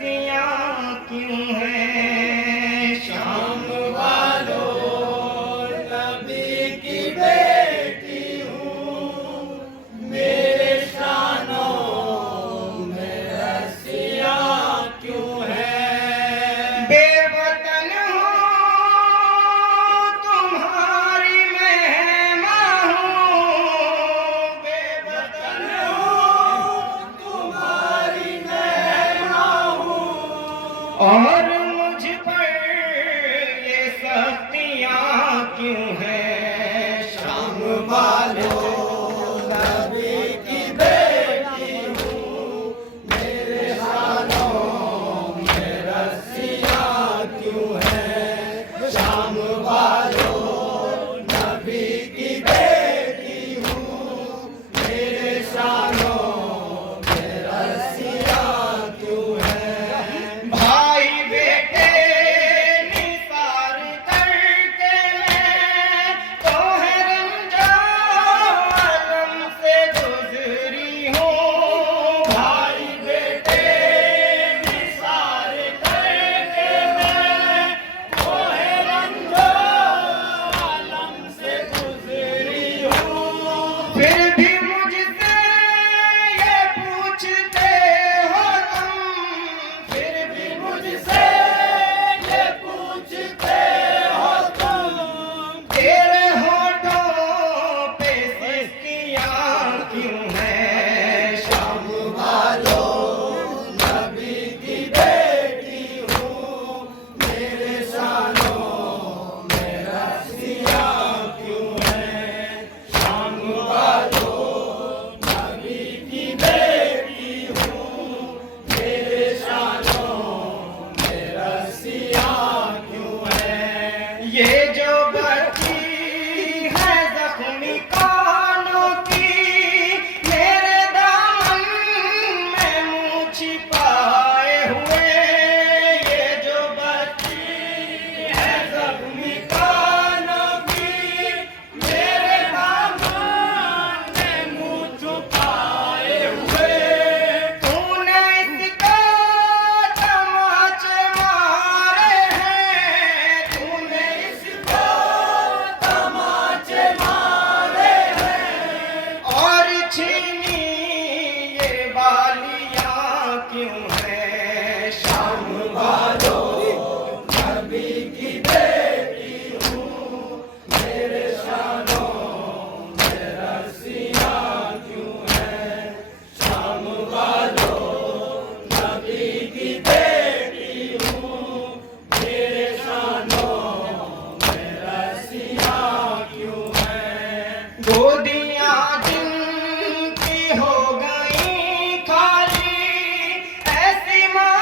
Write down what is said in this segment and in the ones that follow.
रस्सियाँ क्यों हैं शाम वालों, नबी की बेटी हूँ, मेरे शानों में रस्सियाँ क्यों हैं। बेवतन हूँ तुम्हारी मेहमान हूँ, बेवतन हूँ तुम्हारी मेहमान हूँ, और मुझ पर ये सख्तियाँ क्यों हैं शाम वालों, नबी की बेटी हूँ, मेरे शानों में रस्सियाँ क्यों हैं शाम वालों, नबी की बेटी हूँ, मेरे शानों में रस्सियाँ क्यों हैं। भाई बेटे निसार करके मैं तोहे रंजालम से गुजरी हूँ, भाई बेटे निसार करके मैं तोहे रंजालम से गुजरी हूँ। फिर भी मुझसे ये पूछते हो तुम, फिर भी मुझसे ये पूछते हो तुम, तेरे होठों पे सिसकियाँ क्यों हैं शाम वालों, नबी की बेटी हूँ, मेरे शानों में रस्सियाँ क्यों हैं शाम वालों, नबी की बेटी हूँ, मेरे शानों में रस्सियाँ क्यों हैं। ये जो बच्ची है जख्मी कानों की, मेरे दामन में मुँह छिपाए हुए, ये जो बच्ची है जख्मी कानों की, मेरे दामन में मुँह छुपाए हुए, तूने इसको तमाचे मारे हैं, तूने इसको तमाचे मारे हैं, और छीनी ये बालियाँ क्यों हैं शाम वालों, नबी की बेटी हूँ, मेरे शानों में रस्सियाँ क्यों हैं शाम वालों, नबी की बेटी हूँ, मेरे शानों में रस्सियाँ क्यों हैं। गोदियाँ जिनकी हो गई खाली, ऐसी माँ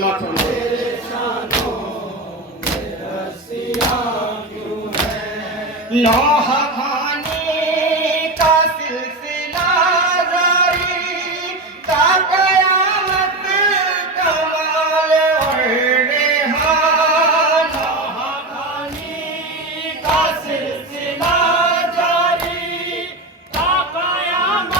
समाप्त फरमाइए। नौह खानी का सिलसिला जारी ता कयामत कमाल और रेहान। नौह खानी का सिलसिला जारी ता कयामत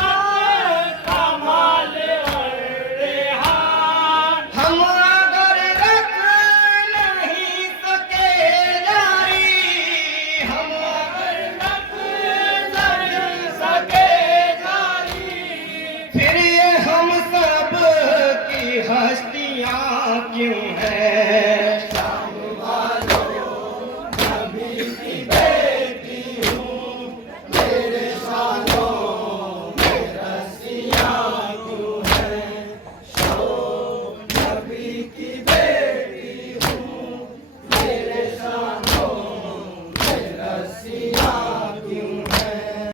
कमाल और रेहान। हम अगर रख नहीं सके जारी, हम अगर रख नहीं सके जारी, फिर ये हम सब की हस्तियाँ क्यों हैं?